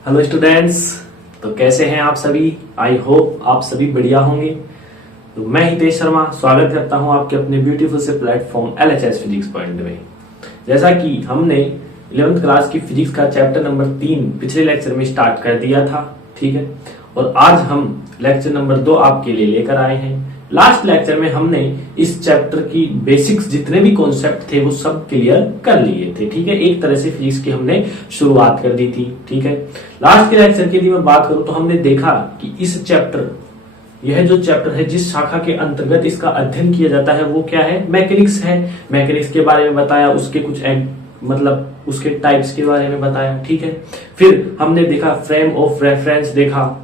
Hello students. तो कैसे हैं आप सभी? आई होप आप सभी बढ़िया होंगे। तो मैं हितेश शर्मा स्वागत करता हूं आपके अपने ब्यूटीफुल से प्लेटफॉर्म LHS फिजिक्स पॉइंट में। जैसा कि हमने 11th क्लास की फिजिक्स का चैप्टर नंबर 3 पिछले लेक्चर में स्टार्ट कर दिया था, ठीक है। और आज हम लेक्चर नंबर 2 आपके लिए लेकर आए हैं। लास्ट लेक्चर में हमने इस चैप्टर की बेसिक्स जितने भी कॉन्सेप्ट थे वो सब क्लियर कर लिए थे, ठीक है। एक तरह से फिजिक्स की हमने शुरुआत कर दी थी, ठीक है। लास्ट के लेक्चर की यदि मैं बात करूं तो हमने देखा कि इस चैप्टर, यह जो चैप्टर है जिस शाखा के अंतर्गत इसका अध्ययन किया जाता है वो क्या है? मैकेनिक्स है। मैकेनिक्स के बारे में बताया, उसके कुछ मतलब उसके टाइप्स के बारे में बताया, ठीक है। फिर हमने देखा फ्रेम ऑफ रेफरेंस देखा।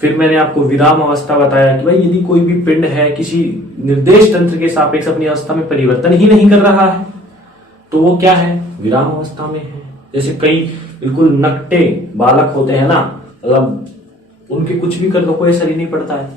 फिर मैंने आपको विराम अवस्था बताया कि भाई यदि कोई भी पिंड है किसी निर्देश तंत्र के सापेक्ष अपनी अवस्था में परिवर्तन ही नहीं कर रहा है तो वो क्या है? विराम अवस्था में है। जैसे कई बिल्कुल नकटे बालक होते हैं ना, मतलब उनके कुछ भी कर लो कोई असर ही नहीं पड़ता है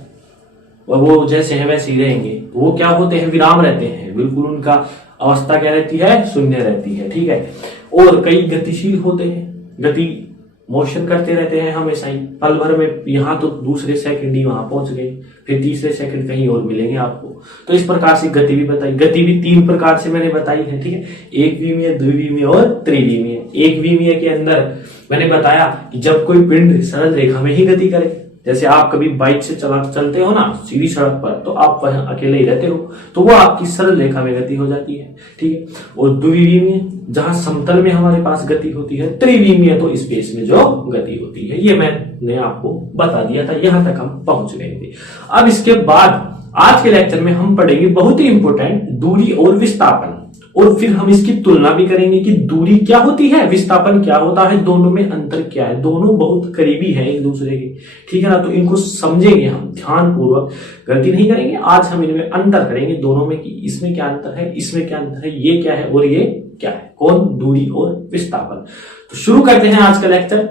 और वो जैसे हैं वैसे ही रहेंगे, तो वो क्या होते हैं? विराम रहते हैं। बिल्कुल उनका अवस्था क्या रहती है? शून्य रहती है, ठीक है। और कई गतिशील होते हैं, गति मोशन करते रहते हैं हमेशा ही, पल भर में यहाँ तो दूसरे सेकंड ही वहां पहुंच गए, फिर तीसरे सेकंड कहीं और मिलेंगे आपको। तो इस प्रकार से गति भी बताई। गति भी 3 प्रकार से मैंने बताई है, ठीक है। एक विमीय, द्विविमीय और त्रिविमीय। एक विमीय के अंदर मैंने बताया कि जब कोई पिंड सरल रेखा में ही गति करे, जैसे आप कभी बाइक से चलते हो ना सीधी सड़क पर, तो आप वहां अकेले ही रहते हो तो वो आपकी सरल रेखा में गति हो जाती है, ठीक है। और द्विविमीय जहां समतल में हमारे पास गति होती है। त्रिविमीय तो स्पेस में जो गति होती है, ये मैंने आपको बता दिया था। यहां तक हम पहुंच गए थे। अब इसके बाद आज के लेक्चर में हम पढ़ेंगे बहुत ही इंपॉर्टेंट दूरी और विस्थापन, और फिर हम इसकी तुलना भी करेंगे कि दूरी क्या होती है, विस्थापन क्या होता है, दोनों में अंतर क्या है। दोनों बहुत करीबी हैं एक दूसरे के, ठीक है ना। तो इनको समझेंगे हम ध्यान पूर्वक, गलती नहीं करेंगे। आज हम इनमें अंतर करेंगे दोनों में कि इसमें क्या अंतर है, इसमें क्या अंतर है, ये क्या है और ये क्या है, कौन? दूरी और विस्थापन। तो शुरू करते हैं आज का लेक्चर।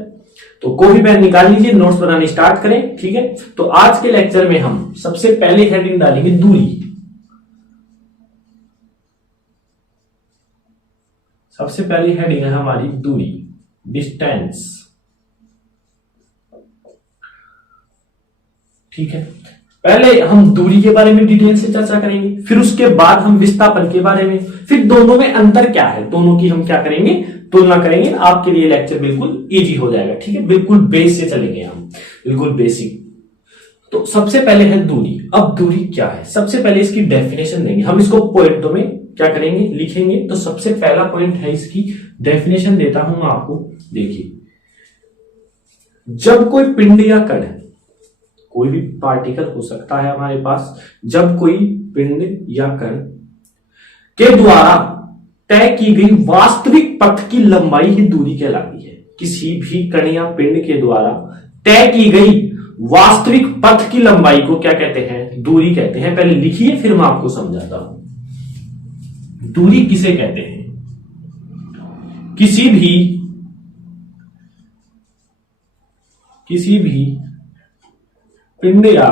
तो कॉपी पेन निकाल लीजिए, नोट्स बनाने स्टार्ट करें, ठीक है। तो आज के लेक्चर में हम सबसे पहले हेडिंग डालेंगे दूरी। सबसे पहली हेडिंग है हमारी दूरी, डिस्टेंस, ठीक है। पहले हम दूरी के बारे में डिटेल से चर्चा करेंगे, फिर उसके बाद हम विस्थापन के बारे में, फिर दोनों में अंतर क्या है, दोनों की हम क्या करेंगे? तुलना करेंगे। आपके लिए लेक्चर बिल्कुल इजी हो जाएगा, ठीक है। बिल्कुल बेस से चलेंगे हम, बिल्कुल बेसिक। तो सबसे पहले है दूरी। अब दूरी क्या है? सबसे पहले इसकी डेफिनेशन देंगे हम, इसको पॉइंटों में क्या करेंगे? लिखेंगे। तो सबसे पहला पॉइंट है, इसकी डेफिनेशन देता हूं मैं आपको। देखिए, जब कोई पिंड या कण, कोई भी पार्टिकल हो सकता है हमारे पास, जब कोई पिंड या कण के द्वारा तय की गई वास्तविक पथ की लंबाई ही दूरी कहलाती है। किसी भी कण या पिंड के द्वारा तय की गई वास्तविक पथ की लंबाई को क्या कहते हैं? दूरी कहते हैं। पहले लिखिए फिर मैं आपको समझाता हूं दूरी किसे कहते हैं। किसी भी पिंड या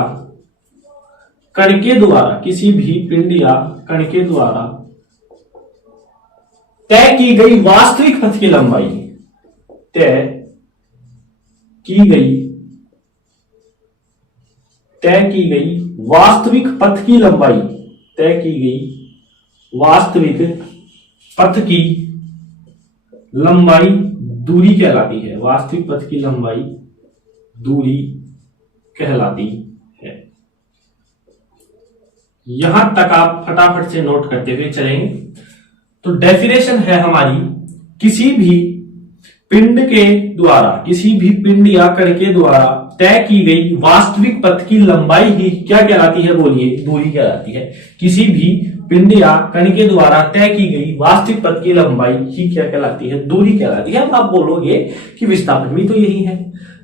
कण के द्वारा, किसी भी पिंड या कण के द्वारा तय की गई वास्तविक पथ की लंबाई, तय की गई वास्तविक पथ की लंबाई, तय की गई वास्तविक पथ की लंबाई दूरी कहलाती है। वास्तविक पथ की लंबाई दूरी कहलाती है। यहां तक आप फटाफट से नोट करते हुए चलेंगे। तो डेफिनेशन है हमारी, किसी भी पिंड के द्वारा, किसी भी पिंड या कण के द्वारा तय की गई वास्तविक पथ की लंबाई ही क्या कहलाती है? बोलिए, दूरी कहलाती है। किसी भी पिंड या कण के द्वारा तय की गई वास्तविक पथ की लंबाई ही क्या कहलाती है? दूरी कहलाती है। अब आप बोलोगे कि विस्थापन भी तो यही है।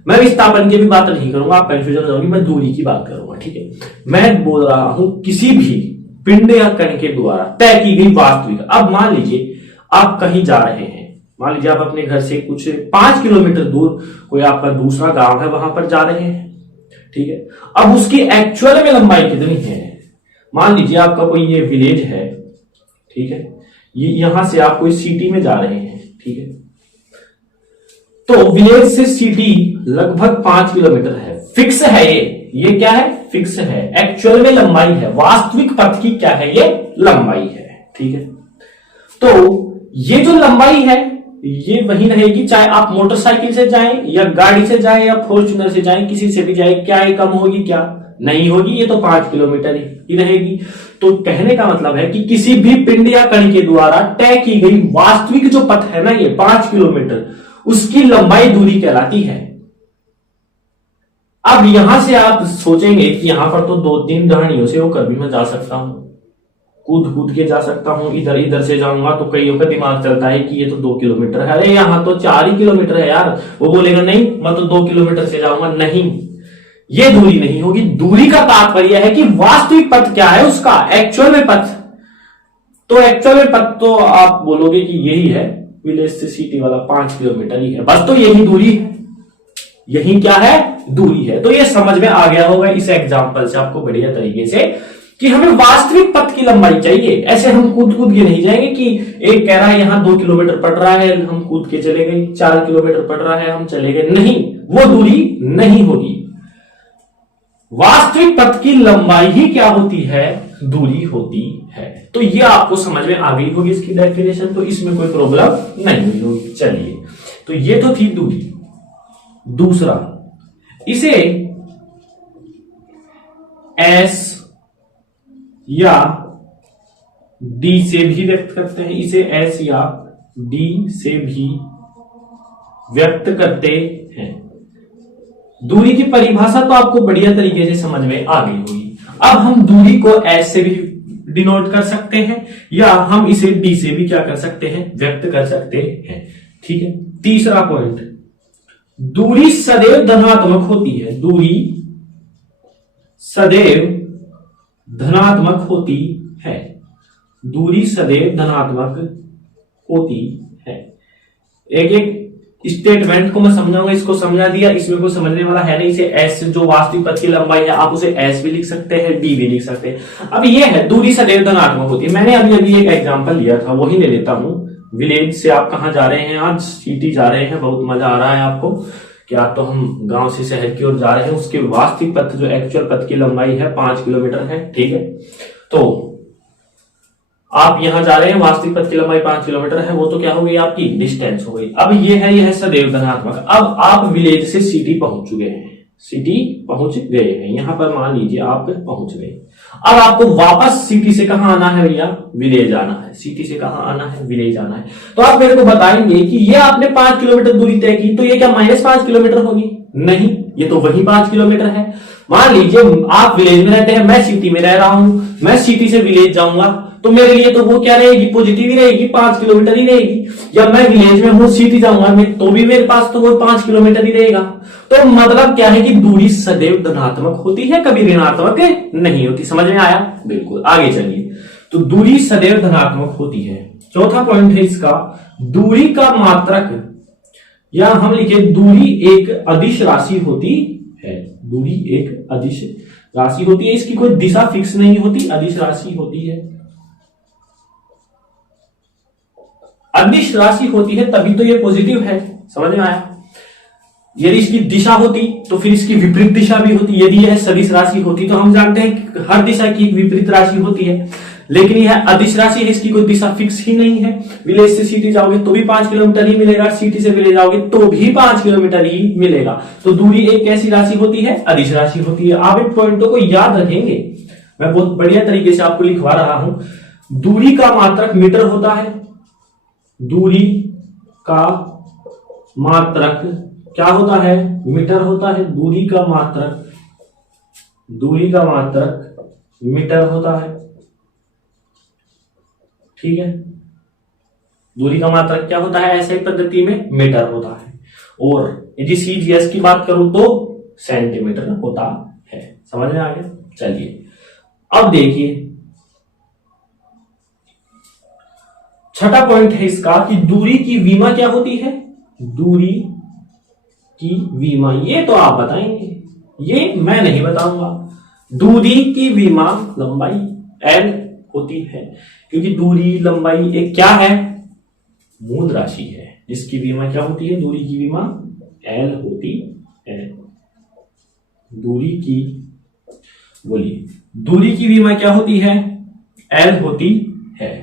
मैं विस्थापन की भी बात नहीं करूंगा, आप कंफ्यूजन हो जाओगे, मैं दूरी की बात करूंगा, ठीक है। मैं बोल रहा हूं किसी भी पिंड या कण के द्वारा तय की गई वास्तविक। अब मान लीजिए आप कहीं जा रहे हैं, मान लीजिए आप अपने घर से कुछ 5 किलोमीटर दूर कोई आपका दूसरा गांव है, वहां पर जा रहे हैं, ठीक है। अब उसकी एक्चुअल में लंबाई कितनी है? मान लीजिए आपका कोई ये विलेज है, ठीक है, ये यहां से आप कोई सिटी में जा रहे हैं, ठीक है। तो विलेज से सिटी लगभग 5 किलोमीटर है। फिक्स है ये क्या है? फिक्स है, एक्चुअल में लंबाई है, वास्तविक पथ की क्या है? ये लंबाई है। ठीक है, तो ये जो लंबाई है ये वही रहेगी, चाहे आप मोटरसाइकिल से जाएं या गाड़ी से जाएं या फॉर्च्यूनर से जाएं, किसी से भी जाएं। क्या ये कम होगी? क्या नहीं होगी, ये तो 5 किलोमीटर ही रहेगी। तो कहने का मतलब है कि किसी भी पिंड या कण के द्वारा तय की गई वास्तविक जो पथ है ना, ये 5 किलोमीटर, उसकी लंबाई दूरी कहलाती है। अब यहां से आप सोचेंगे कि यहां पर तो 2-3 ढाणियों से होकर भी मैं जा सकता हूं, कूद के जा सकता हूं, इधर से जाऊंगा। तो कईयों का दिमाग चलता है कि ये तो 2 किलोमीटर है, अरे यहां तो 4 ही किलोमीटर है यार। वो बोलेगा नहीं मैं तो 2 किलोमीटर से जाऊंगा। नहीं, ये दूरी नहीं होगी। दूरी का तात्पर्य है कि वास्तविक पथ क्या है उसका, एक्चुअल में पथ। तो एक्चुअल में पथ तो आप बोलोगे कि यही है, विलेज से सिटी वाला 5 किलोमीटर ही है, बस। तो यही दूरी है, यही क्या है? दूरी है। तो ये समझ में आ गया होगा इस एग्जांपल से आपको बढ़िया तरीके से कि हमें वास्तविक पथ की लंबाई चाहिए। ऐसे हम कूद के नहीं जाएंगे कि एक कह रहा है यहां 2 किलोमीटर पड़ रहा है, हम कूद के चले गए, 4 किलोमीटर पड़ रहा है हम चले गए। नहीं, वो दूरी नहीं होगी। वास्तविक पथ की लंबाई ही क्या होती है? दूरी होती है। तो ये आपको समझ में आ गई होगी इसकी डेफिनेशन, तो इसमें कोई प्रॉब्लम नहीं हुई होगी। चलिए, तो ये तो थी दूरी। दूसरा, इसे एस या डी से भी व्यक्त करते हैं, इसे एस या डी से भी व्यक्त करते हैं। दूरी की परिभाषा तो आपको बढ़िया तरीके से समझ में आ गई होगी। अब हम दूरी को एस से भी डिनोट कर सकते हैं या हम इसे डी से भी क्या कर सकते हैं? व्यक्त कर सकते हैं। ठीक है, तीसरा पॉइंट, दूरी सदैव धनात्मक होती है। दूरी सदैव धनात्मक होती है। दूरी सदैव धनात्मक होती है। एक स्टेटमेंट को मैं समझाऊंगा, इसको समझा दिया, इसमें कोई समझने वाला है नहीं। इसे एस जो वास्तविक पथ की लंबाई है, आप उसे एस भी लिख सकते हैं, डी भी लिख सकते हैं। अब ये है दूरी सदैव धनात्मक होती है। मैंने अभी एक एग्जांपल लिया था, वही ले लेता हूं। विलेज से आप कहां जा रहे हैं? आज सिटी जा रहे हैं, बहुत मजा आ रहा है आपको कि आप तो हम गांव से शहर की ओर जा रहे हैं। उसके वास्तविक पथ जो एक्चुअल पथ की लंबाई है 5 किलोमीटर है। ठीक है, तो आप यहां जा रहे हैं, वास्तविक पथ की लंबाई 5 किलोमीटर है, वो तो क्या हो गई? आपकी डिस्टेंस हो गई। अब ये है सदैव धनात्मक। अब आप विलेज से सिटी पहुंच चुके हैं, सिटी पहुंच गए हैं, यहां पर मान लीजिए आप पहुंच गए। अब आपको वापस सिटी से कहां आना है भैया? विलेज आना है। सिटी से कहां आना है? विलेज आना है। तो आप मेरे को बताएंगे कि ये आपने 5 किलोमीटर दूरी तय की, तो ये क्या -5 किलोमीटर होगी? नहीं, ये तो वही 5 किलोमीटर है। मान लीजिए आप विलेज में रहते हैं, मैं सिटी में रह रहा हूं, मैं सिटी से विलेज जाऊंगा, तो मेरे लिए तो वो क्या रहेगी? पॉजिटिव ही रहेगी, 5 किलोमीटर ही रहेगी। या मैं विलेज में हूं, सिटी जाऊंगा तो भी मेरे पास तो वो 5 किलोमीटर ही रहेगा। तो मतलब क्या है कि दूरी सदैव धनात्मक होती है, कभी ऋणात्मक नहीं होती। समझ में आया? बिल्कुल। आगे चलिए, तो दूरी सदैव धनात्मक होती है। चौथा पॉइंट है इसका, दूरी का मात्रक, या हम लिखे दूरी एक अदिश राशि होती है। दूरी एक अदिश राशि होती है, इसकी कोई दिशा फिक्स नहीं होती, अदिश राशि होती है। अदिश राशि होती है तभी तो ये पॉजिटिव है। समझ में आया? यदि इसकी दिशा होती तो फिर इसकी विपरीत दिशा भी होती। यदि यह सदिश राशि होती तो हम जानते हैं कि हर दिशा की एक विपरीत राशि होती है, लेकिन यह अदिश राशि है, इसकी कोई दिशा फिक्स ही नहीं है। विलेज से सिटी जाओगे तो भी 5 किलोमीटर ही मिलेगा, सिटी से विलेज जाओगे तो भी 5 किलोमीटर ही मिलेगा। तो दूरी एक कैसी राशि होती है? अदिश राशि होती है। आप इन पॉइंटों को याद रखेंगे, मैं बहुत बढ़िया तरीके से आपको लिखवा रहा हूं। दूरी का मात्रक मीटर होता है। दूरी का मात्रक क्या होता है? मीटर होता है। दूरी का मात्रक मीटर होता है। ठीक है, दूरी का मात्रक क्या होता है? ऐसे पद्धति में मीटर होता है। और यदि सीजीएस की बात करूं तो सेंटीमीटर होता है। समझ में आ गया? चलिए, अब देखिए छठा पॉइंट है इसका कि दूरी की विमा क्या होती है? दूरी की विमा, ये तो आप बताएंगे, ये मैं नहीं बताऊंगा। दूरी की विमा लंबाई एल होती है, क्योंकि दूरी लंबाई एक क्या है? मूल राशि है, जिसकी विमा क्या होती है? दूरी की विमा एल होती है। दूरी की, बोलिए, दूरी की विमा क्या होती है? एल होती है।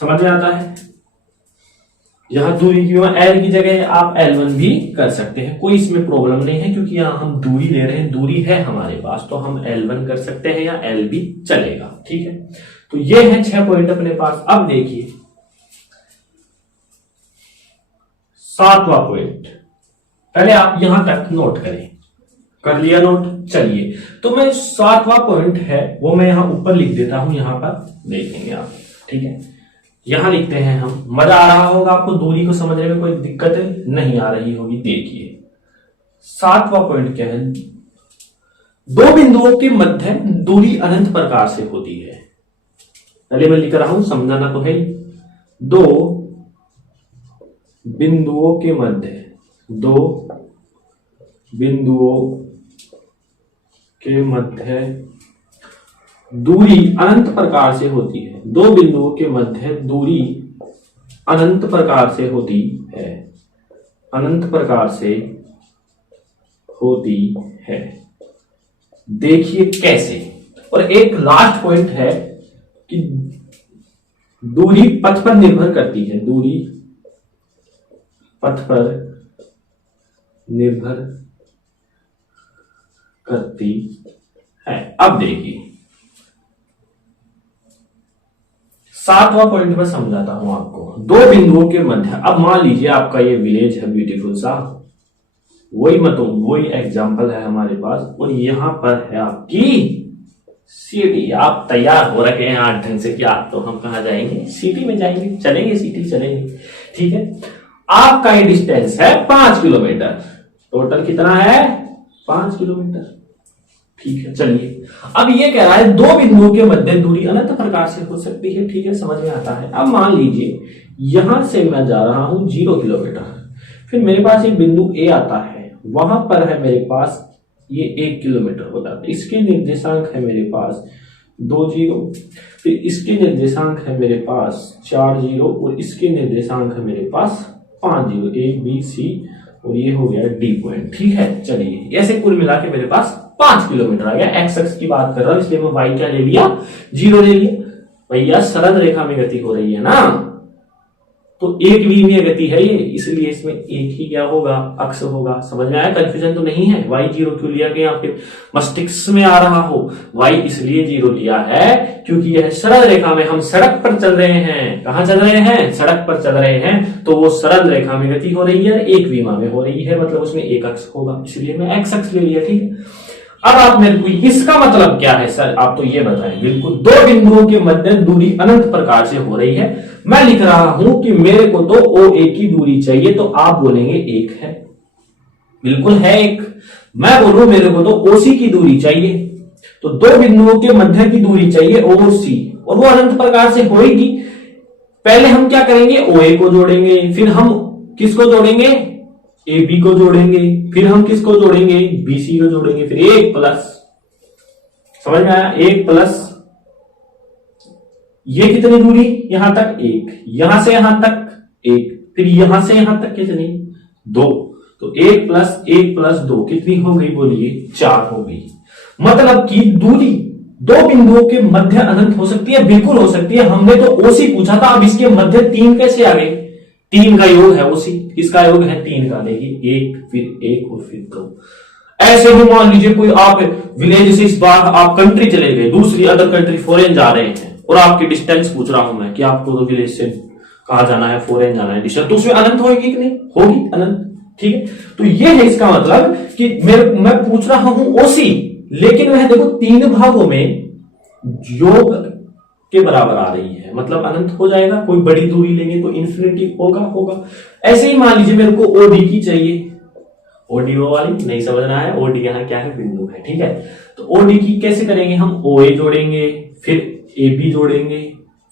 समझ में आता है? यहां दूरी की विमा एल की जगह आप L1 भी कर सकते हैं, कोई इसमें प्रॉब्लम नहीं है, क्योंकि यहां हम दूरी ले रहे हैं, दूरी है हमारे पास, तो हम L1 कर सकते हैं या L भी चलेगा। ठीक है, तो ये है 6 पॉइंट अपने पास। अब देखिए 7वां पॉइंट, पहले आप यहां तक नोट करें। कर लिया नोट? चलिए, तो मैं 7वां पॉइंट है वो मैं यहां ऊपर लिख देता हूं, यहां पर देखेंगे आप। ठीक है, यहां लिखते हैं हम। मजा आ रहा होगा आपको, दूरी को समझने में कोई दिक्कत नहीं आ रही होगी। देखिए 7वां पॉइंट क्या है? दो बिंदुओं के मध्य दूरी अनंत प्रकार से होती है। पहले मैं लिख रहा हूं, समझाना तो है। दो बिंदुओं के मध्य, दो बिंदुओं के मध्य दूरी अनंत प्रकार से होती है। दो बिंदुओं के मध्य दूरी अनंत प्रकार से होती है। अनंत प्रकार से होती है। देखिए कैसे। और एक लास्ट पॉइंट है कि दूरी पथ पर निर्भर करती है। दूरी पथ पर निर्भर करती है। अब देखिए 7वां पॉइंट में समझाता हूं आपको। दो बिंदुओं के मध्य, अब मान लीजिए आपका ये विलेज है ब्यूटीफुल सा, वही एग्जांपल है हमारे पास, और यहां पर है आपकी सिटी। आप तैयार हो रखे हैं आज ढंग से कि आज तो हम कहां जाएंगे? सिटी में जाएंगे, चलेंगे, सिटी चलेंगे। ठीक है, आपका ये डिस्टेंस है 5 किलोमीटर। टोटल कितना है? 5 किलोमीटर। ठीक है, चलिए, अब ये कह रहा है दो बिंदुओं के मध्य दूरी अनंत प्रकार से हो सकती है। ठीक है, समझ में आता है। अब मान लीजिए यहां से मैं जा रहा हूं 0 किलोमीटर, फिर मेरे पास एक बिंदु ए आता है, वहां पर है मेरे पास ये 1 किलोमीटर होता है। इसके निर्देशांक है मेरे पास 2 0, फिर इसके निर्देशांक है मेरे पास 4 0, और इसके निर्देशांक है मेरे पास 5 0, A B C, और ये हो गया D पॉइंट। ठीक है, चलिए, ऐसे कुल मिला के मेरे पास 5 किलोमीटर आ गया। एक्स एक्स की बात कर रहा हूं, इसलिए मैं वाई क्या ले लिया? 0 ले लिया। भैया सरल रेखा में गति हो रही है ना, तो एक विमीय गति है ये, इसलिए इसमें एक ही क्या होगा? अक्ष होगा। समझ में आया? कंफ्यूजन तो नहीं है? वाई 0 क्यों लिया गया? आपके मस्तिष्क में आ रहा हो। वाई इसलिए 0 लिया है क्योंकि यह सरल रेखा में, हम सड़क पर चल रहे हैं। कहां चल रहे हैं? सड़क पर चल रहे हैं, तो वो सरल रेखा में गति हो रही है, एक विमा में हो रही है, मतलब उसमें एक अक्ष होगा, इसलिए मैं एक्स अक्ष ले लिया। ठीक है, अब आप मेरे को इसका मतलब क्या है सर? आप तो ये बताएं। बिल्कुल, दो बिंदुओं के मध्य दूरी अनंत प्रकार से हो रही है। मैं लिख रहा हूं कि मेरे को तो OA की दूरी चाहिए, तो आप बोलेंगे 1 है। बिल्कुल है 1। मैं बोलूं मेरे को तो OC की दूरी चाहिए, तो दो बिंदुओं के मध्य की दूरी चाहिए OC, और वो अनंत प्रकार से होगी। पहले हम क्या करेंगे? OA को जोड़ेंगे, फिर हम किसको जोड़ेंगे? AB को जोड़ेंगे, फिर हम किसको जोड़ेंगे? BC को जोड़ेंगे, फिर 1 प्लस, समझ में आया? 1 प्लस ये कितनी दूरी? यहां तक 1, यहां से यहां तक 1, फिर यहां से यहां तक कितनी? 2। तो 1 प्लस 2 कितनी हो गई? बोलिए 4 हो गई। मतलब कि दूरी दो बिंदुओं के मध्य अनंत हो सकती है। बिल्कुल हो सकती है। हमने तो OC पूछा था, अब इसके मध्य 3 कैसे आ गए? 3 का योग है OC, इसका योग है 3 का। देखिए 1, फिर 1 और फिर 2। ऐसे ही मान लीजिए कोई आप विलेज से इस बार आप कंट्री चले गए, दूसरी अदर कंट्री फॉरेन जा रहे हैं, और आपकी डिस्टेंस पूछ रहा हूं मैं कि आपको तो विलेज से कहा जाना है, फॉरेन जाना है डिस्टेंस, तो उसमें अनंत होगी कि नहीं? होगी अनंत। ठीक है, तो ये है इसका मतलब कि मैं पूछ रहा हूं OC, लेकिन वह देखो 3 भागों में योग के बराबर आ रही है, मतलब अनंत हो जाएगा। कोई बड़ी दूरी लेंगे तो इन्फिनिटी होगा। ऐसे ही मान लीजिए मेरे को OD की चाहिए, OD वो वाली नहीं समझना है, OD यहां क्या है? बिंदु है। ठीक है, तो OD की कैसे करेंगे? हम OA जोड़ेंगे, फिर AB जोड़ेंगे,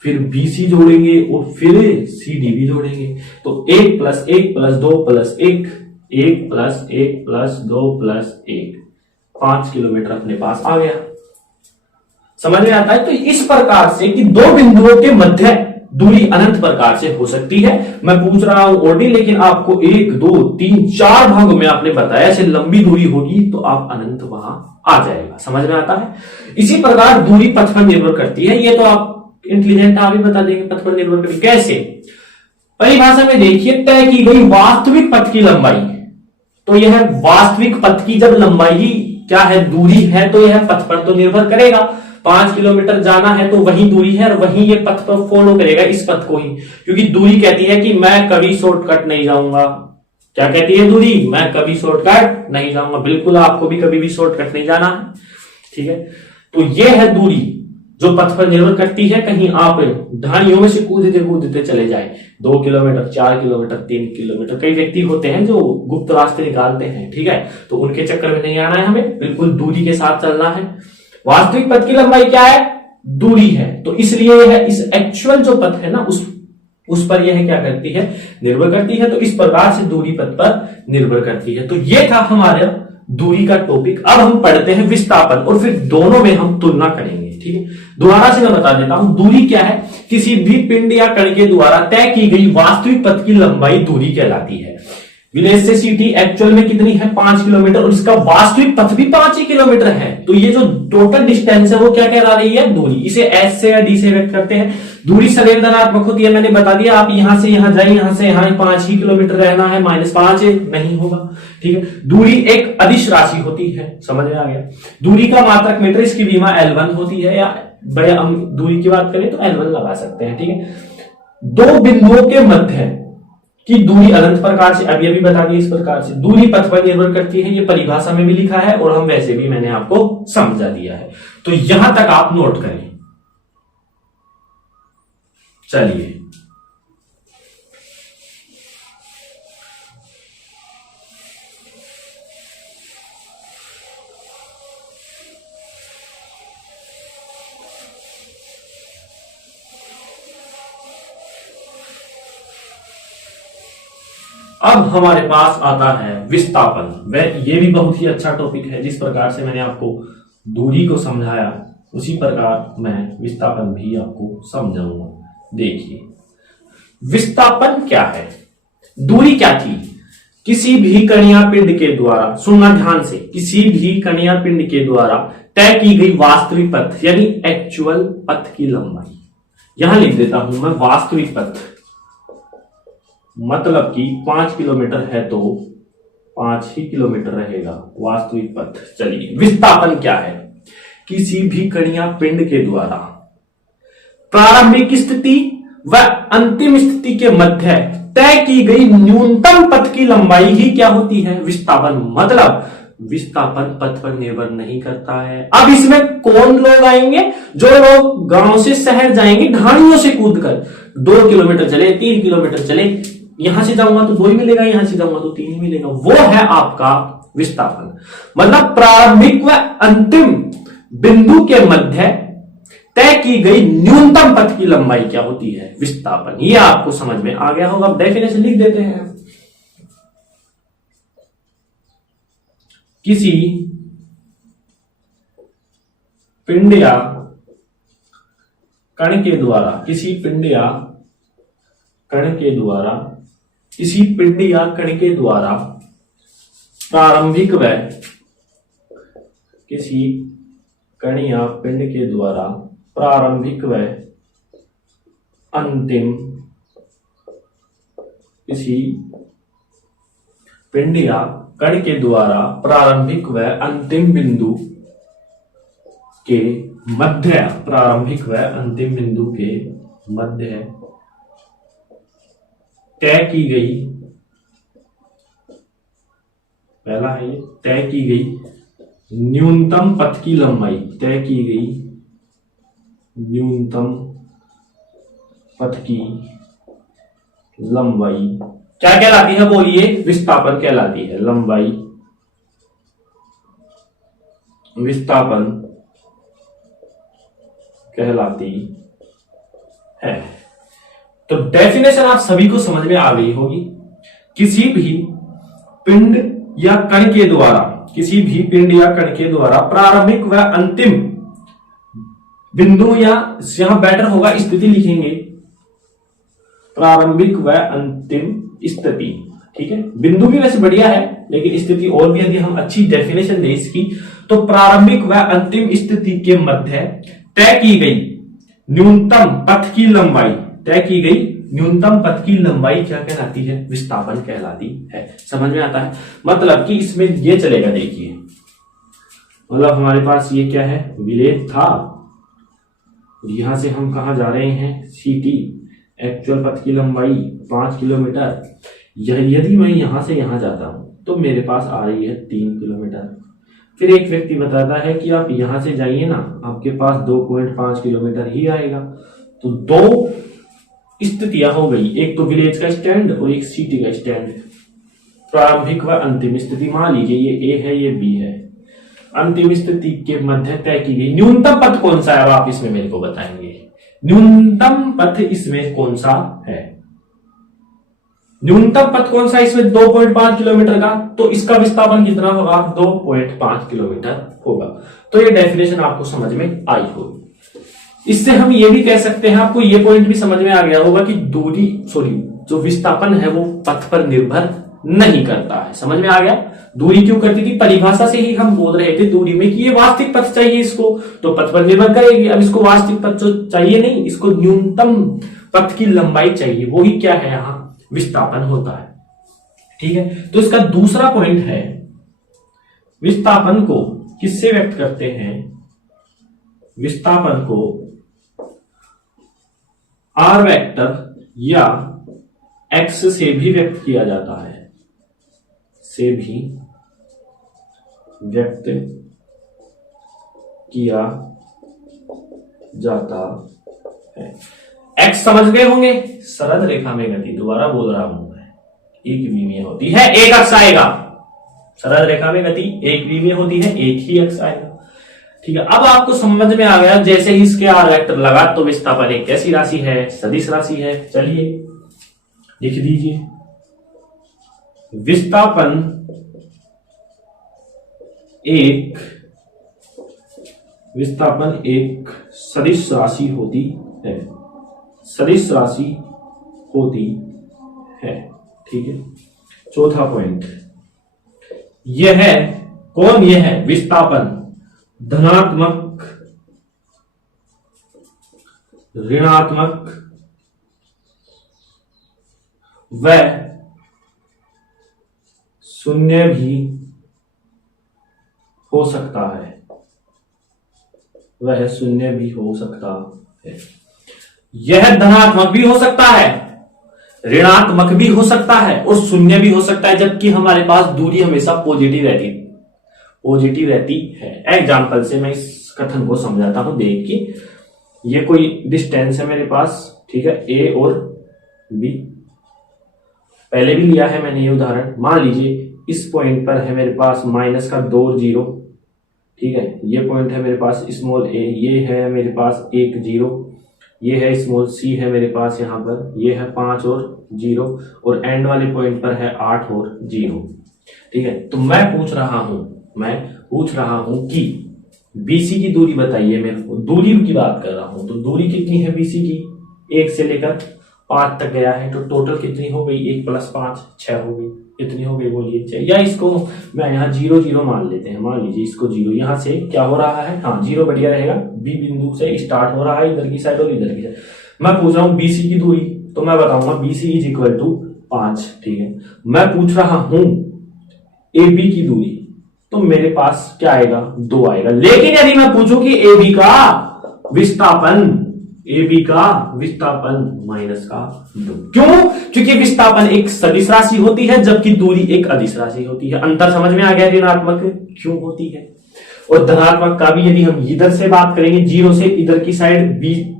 फिर BC जोड़ेंगे, और फिर CD भी जोड़ेंगे। तो 1 plus 1 plus 2 plus 1, 1 plus 1 plus 2 plus 1, 5 kilometre अपने पास आ गया। समझ में आता है? तो इस प्रकार से कि दो बिंदुओं के मध्य दूरी अनंत प्रकार से हो सकती है। मैं पूछ रहा हूं और भी, लेकिन आपको 1 2 3 4 भागों में आपने बताया ऐसे लंबी दूरी होगी तो आप अनंत वहां आ जाएगा। समझ में आता है। इसी प्रकार दूरी पथ पर निर्भर करती है। ये तो आप इंटेलिजेंट आप ही बता देंगे पथ पर निर्भर करती कैसे। परिभाषा में देखिए, तय की गई वास्तविक पथ की लंबाई, तो यह वास्तविक पथ की जब लंबाई ही क्या है, दूरी है, तो यह पथ पर तो निर्भर करेगा। 5 किलोमीटर जाना है तो वही दूरी है और वही ये पथ पर फॉलो करेगा इस पथ को ही, क्योंकि दूरी कहती है कि मैं कभी शॉर्टकट नहीं जाऊंगा। क्या कहती है दूरी? मैं कभी शॉर्टकट नहीं जाऊंगा। बिल्कुल, आपको भी कभी भी शॉर्टकट नहीं जाना है। ठीक है, तो यह है दूरी जो पथ पर निर्भर करती है। कहीं आप ढाणियों में से कूदते कूदते चले जाए, 2 किलोमीटर 4 किलोमीटर 3 किलोमीटर, कई व्यक्ति होते हैं जो गुप्त रास्ते निकालते हैं। ठीक है, तो उनके चक्कर में नहीं आना है, हमें बिल्कुल दूरी के साथ चलना है। वास्तविक पथ की लंबाई क्या है? दूरी है। तो इसलिए यह इस एक्चुअल जो पथ है ना उस पर यह क्या करती है? निर्भर करती है। तो इस प्रकार से दूरी पथ पर निर्भर करती है। तो यह था हमारा दूरी का टॉपिक। अब हम पढ़ते हैं विस्थापन और फिर दोनों में हम तुलना करेंगे। ठीक है, दोबारा से मैं बता देता हूं, दूरी क्या है? किसी भी पिंड या कण के द्वारा तय की गई वास्तविक पथ की लंबाई दूरी कहलाती है। विलेज से सिटी एक्चुअल में कितनी है? 5 किलोमीटर, और इसका वास्तविक पथ भी 5 ही किलोमीटर है। तो ये जो टोटल डिस्टेंस है वो क्या कहला रही है? दूरी। इसे एस से या डी से व्यक्त करते हैं। दूरी सदैव धनात्मक होती है, मैंने बता दिया। आप यहां से यहां जाए, यहां से यहां 5 ही किलोमीटर रहना है, -5 नहीं होगा। ठीक है, दूरी एक अदिश राशि होती है। समझ में आ गया। दूरी का मात्रक मीटर, इसकी बीमा L1 होती है, या बड़े हम दूरी की बात करें तो L1 लगा सकते हैं। ठीक है, दो बिंदुओं के मध्य की दूरी अनंत प्रकार से, अभी बता दिया इस प्रकार से दूरी पथ पर निर्भर करती है। ये परिभाषा में भी लिखा है और हम वैसे भी मैंने आपको समझा दिया है। तो यहां तक आप नोट करें। चलिए, अब हमारे पास आता है विस्थापन। वह ये भी बहुत ही अच्छा टॉपिक है। जिस प्रकार से मैंने आपको दूरी को समझाया उसी प्रकार मैं विस्थापन भी आपको समझाऊंगा। देखिए, विस्थापन क्या है? दूरी क्या थी? किसी भी कणीय पिंड के द्वारा, सुनना ध्यान से, किसी भी कणीय पिंड के द्वारा तय की गई वास्तविक पथ यानी एक्चुअल पथ की लंबाई। यहां लिख देता हूं मैं वास्तविक पथ, मतलब कि 5 किलोमीटर है तो 5 ही किलोमीटर रहेगा वास्तविक पथ। चलिए, विस्थापन क्या है? किसी भी कणीय पिंड के द्वारा प्रारंभिक स्थिति व अंतिम स्थिति के मध्य तय की गई न्यूनतम पथ की लंबाई ही क्या होती है? विस्थापन। मतलब विस्थापन पथ पर निर्भर नहीं करता है। अब इसमें कौन लोग आएंगे? जो लोग गांव से शहर जाएंगे ढाणियों से कूदकर, 2 किलोमीटर चले, 3 किलोमीटर चले, यहां से जाऊंगा तो 2 ही मिलेगा, यहां से जाऊंगा तो 3 ही मिलेगा, वो है आपका विस्थापन। मतलब प्रारंभिक व अंतिम बिंदु के मध्य तय की गई न्यूनतम पथ की लंबाई क्या होती है? विस्थापन। ये आपको समझ में आ गया होगा। अब डेफिनेशन लिख देते हैं। किसी पिंड या कण के द्वारा, किसी पिंड या कण के द्वारा, किसी पिंड या कण के द्वारा प्रारंभिक व, किसी कण या पिंड के द्वारा प्रारंभिक व अंतिम, किसी पिंड या कण के द्वारा प्रारंभिक व अंतिम बिंदु के मध्य, प्रारंभिक व अंतिम बिंदु के मध्य तय की गई, पहला है ये, तय की गई न्यूनतम पथ की लंबाई, तय की गई न्यूनतम पथ की लंबाई क्या कहलाती है? बोलिए, विस्थापन कहलाती है। लंबाई विस्थापन कहलाती है। तो डेफिनेशन आप सभी को समझ में आ गई होगी। किसी भी पिंड या कण के द्वारा, किसी भी पिंड या कण के द्वारा प्रारंभिक व अंतिम बिंदु, या यहां बेटर होगा स्थिति लिखेंगे, प्रारंभिक व अंतिम स्थिति। ठीक है, बिंदु भी वैसे बढ़िया है, लेकिन स्थिति और भी यदि हम अच्छी डेफिनेशन दें इसकी, तो प्रारंभिक व अंतिम स्थिति के मध्य तय की गई न्यूनतम पथ की लंबाई, तय की गई न्यूनतम पथ की लंबाई क्या कहलाती है? विस्थापन कहलाती है। समझ में आता है? मतलब कि इसमें ये चलेगा, देखिए, मतलब हमारे पास ये क्या है? विलेज था, यहां से हम कहा जा रहे हैं? सिटी। एक्चुअल पथ की लंबाई 5 किलोमीटर। यदि मैं यहां से यहां जाता हूं तो मेरे पास आ रही है 3 किलोमीटर। फिर एक व्यक्ति बताता है कि आप यहां से जाइए ना, आपके पास 2.5 किलोमीटर ही आएगा। तो दो स्थितियां हो गई, एक तो विलेज का स्टैंड और एक सिटी का स्टैंड। प्रारंभिक व अंतिम स्थिति, मान लीजिए ये ए है, ये बी है। अंतिम स्थिति के मध्य तय की गई न्यूनतम पथ कौन सा है? अब आप इसमें मेरे को बताएंगे न्यूनतम पथ इसमें कौन सा है? न्यूनतम पथ कौन सा इसमें? 2.5 किलोमीटर का। तो इसका विस्थापन कितना होगा? 2.5 किलोमीटर होगा। तो ये डेफिनेशन आपको समझ में आई होगी। इससे हम ये भी कह सकते हैं, आपको ये पॉइंट भी समझ में आ गया होगा कि जो विस्थापन है वो पथ पर निर्भर नहीं करता है। समझ में आ गया? दूरी क्यों करती थी? परिभाषा से ही हम बोल रहे थे दूरी में कि ये वास्तविक पथ चाहिए इसको, तो पथ पर निर्भर करेगी। अब इसको वास्तविक पथ तो चाहिए नहीं, इसको न्यूनतम पथ की लंबाई चाहिए। वो ही क्या है? यहां विस्थापन होता है। ठीक है, तो इसका दूसरा पॉइंट है, विस्थापन को किससे व्यक्त करते हैं? विस्थापन को आर वेक्टर या एक्स से भी व्यक्त किया जाता है, से भी व्यक्त किया जाता है। एक्स समझ गए होंगे, सरल रेखा में गति, दोबारा बोल रहा हूं मैं, एक विमीय होती है, एक अक्ष आएगा। सरल रेखा में गति एक विमीय होती है, एक ही अक्ष आएगा। ठीक है, अब आपको समझ में आ गया, जैसे ही इसके आर वेक्टर लगा तो विस्थापन एक कैसी राशि है? सदिश राशि है। चलिए लिख दीजिए, विस्थापन एक सदिश राशि होती है, सदिश राशि होती है। ठीक है, चौथा पॉइंट यह है, कौन यह है? विस्थापन धनात्मक, ऋणात्मक व शून्य भी हो सकता है, वह शून्य भी हो सकता है। यह धनात्मक भी हो सकता है, ऋणात्मक भी हो सकता है और शून्य भी हो सकता है, जबकि हमारे पास दूरी हमेशा पॉजिटिव रहती है। एग्जाम्पल से मैं इस कथन को समझाता हूं। देखिए, ये कोई डिस्टेंस है मेरे पास, ठीक है, ए और बी। पहले भी लिया है मैंने ये उदाहरण। मान लीजिए इस पॉइंट पर है मेरे पास माइनस का 2 और 0, ठीक है। ये पॉइंट है मेरे पास स्मॉल ए, ये है मेरे पास 1 0, ये है स्मॉल सी है मेरे पास यहाँ पर, ये है 5 और 0, और एंड वाले पॉइंट पर है 8 और 0। ठीक है, तो मैं पूछ रहा हूं कि बीसी की दूरी बताइए मेरे को। दूरी की बात कर रहा हूं, तो दूरी कितनी है बीसी की? 1 से लेकर 5 तक गया है, तो टोटल कितनी हो गई? 1 + 5 6 हो गई। कितनी हो गई बोलिए? 6। या इसको मैं यहाँ 0 0 मान लेते हैं। मान लीजिए इसको 0, यहाँ से क्या हो रहा है? हाँ, 0 बढ़िया रहेगा। बी बिंदु से स्टार्ट हो रहा है, इधर की साइड और इधर की साइड। मैं पूछ रहा हूँ बीसी की दूरी, तो मैं बताऊंगा बीसी = 5। ठीक है, मैं पूछ रहा हूं ए बी की दूरी, तो मेरे पास क्या आएगा? 2 आएगा। लेकिन यदि मैं पूछूं कि ए बी का विस्थापन -2, क्यों? क्योंकि विस्थापन एक सदिश राशि होती है, जबकि दूरी एक अदिश राशि होती है। अंतर समझ में आ गया? ऋणात्मक क्यों होती है। और धनात्मक का भी यदि हम इधर से बात करेंगे, 0 से इधर की साइड बी,